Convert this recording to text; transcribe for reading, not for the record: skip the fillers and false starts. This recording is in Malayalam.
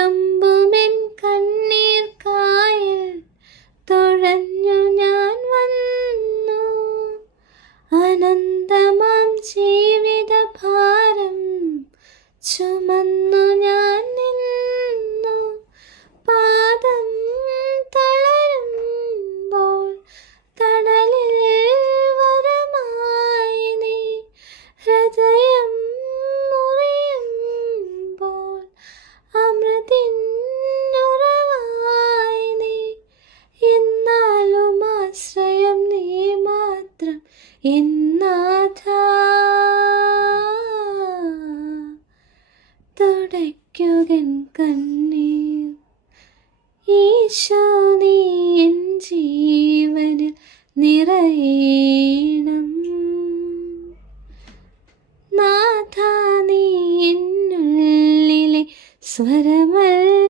തുളുമ്പുമെൻ കണ്ണീർ കായൽ തുഴഞ്ഞു ഞാൻ വന്നു. അനന്തമാം ജീവിത ഭാരം ചുമന്നു ഞാൻ നിന്നു. പാദം തളരുമ്പോൾ തണലിൽ വരമായി നീ. ഹൃദയം മുറിയുമ്പോൾ അമൃതിന്നുറവായി നീ. എന്നാലും ആശ്രയം നീ മാത്രം എന്നാഥ. തുടയ്ക്കുകൻ കണ്ണീർ ഈശോ, നീ എൻ ജീവനിൽ നിറയണം. നാഥ, നീ എന്നുള്ളിലെ സ്വരമല്ല.